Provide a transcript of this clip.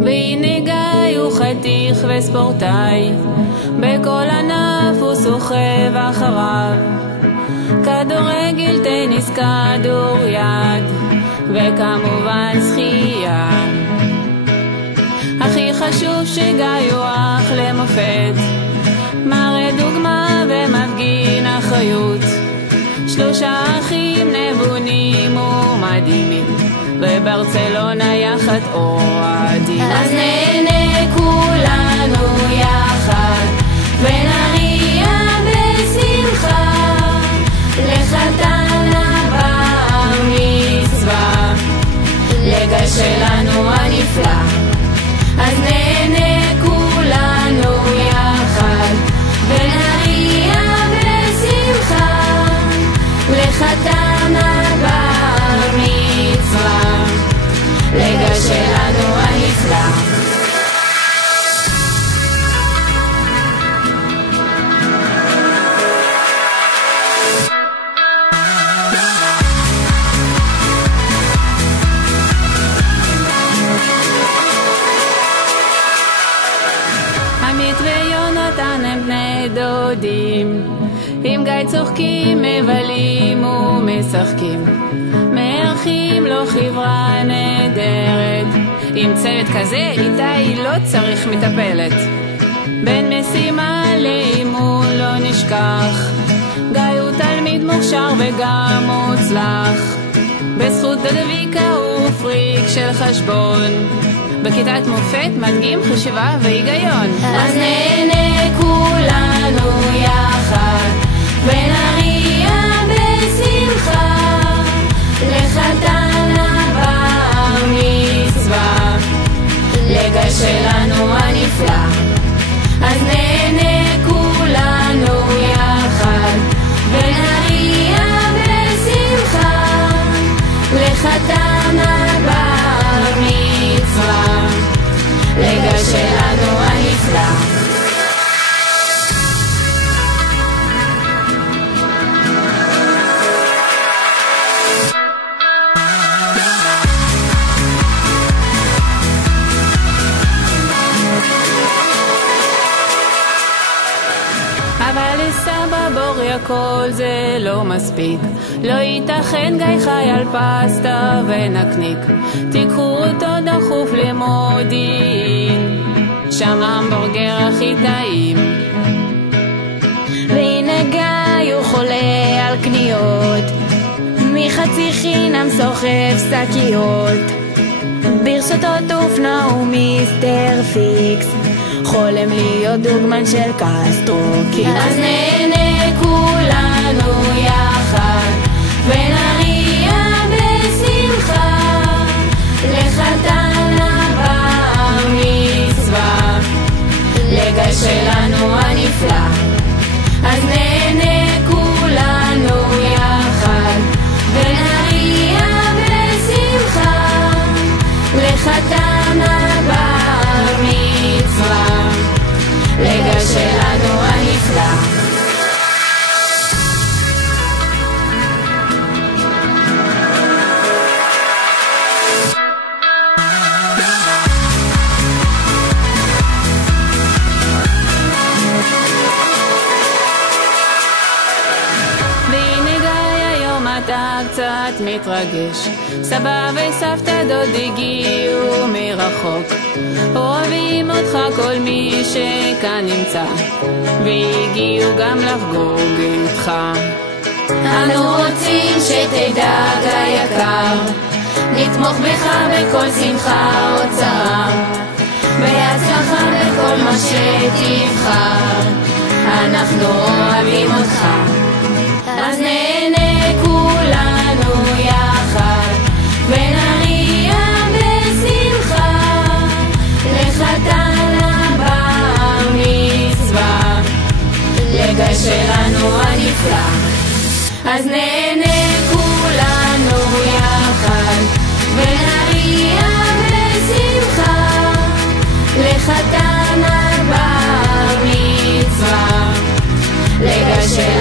והנה גיא הוא חתיך וספורטאי, בכל ענף הוא סוחב אחריו, כדורגל, טניס, כדור יד, וכמובן שחייה. הכי חשוב שגיא הוא אח למופת, מראה דוגמה ומפגין אחריות, 3 אחים נבונים ומדהימים, בברצלונה יחד אוהדים. אז נהנה כולנו יחד ונריע בשמחה לחתן הבר מצווה, לגיא שלנו הנפלא. אז נהנה כולנו יחד ונריע בשמחה לחתן הבר מצווה, לגיא שלנו הנפלא. עמית ויונתן הם בני דודים, עם גיא צוחקים, מבלים ומשחקים, מארחים לו חברה נהדרת, עם צוות כזה איתי לא צריך מטפלת. בין משימה לאימון לא נשכח, גיא הוא תלמיד מוכשר וגם מוצלח, בזכות דודוויקה הוא פריק של חשבון, בכיתת מופת מדגים חשיבה והיגיון. אז נהנה כולנו יחד ונריע בשמחה לחתן הבר מצווה, לגיא שלנו הנפלא. אז נהנה כולנו יחד ונריע בשמחה לחתן הבר מצווה, לגיא שלנו הנפלא. אבל לסבא בורי הכל זה לא מספיק, לא ייתכן גיא חי על פסטה ונקניק, תיקחו אותו דחוף למודיעין, שם המבורגר הכי טעים. והנה גיא הוא חולה על קניות, מחצי חינם סוחב שקיות, ברשתות אופנה ומיסטר פיקס, חולם להיות דוגמן של קסטרוקיקס. אז נהנה כולנו יחד ונריע בשמחה לחתן הבר מצווה, לגיא שלנו הנפלא. אז נהנה כולנו יחד ונריע בשמחה לחתן הבר מצווה, לגיא שלנו הנפלא. והנה גיא היום אתה קצת מתרגש, סבא וסבתא דוד הגיעו מרחוק, אוהבים אותך כל מי שכאן נמצא, והגיעו גם לחגוג איתך. אנו רוצים שתדע גיא יקר, נתמוך בך בכל שמחה או צער, בהצלחה בכל מה שתבחר, אנחנו אוהבים אותך. אז נהנה כולנו יחד ונריע בשמחה לחתן הבר מצווה, לגיא שלנו הנפלא. אז נהנה כולנו יחד ונריע בשמחה לחתן הבר מצווה, לגיא שלנו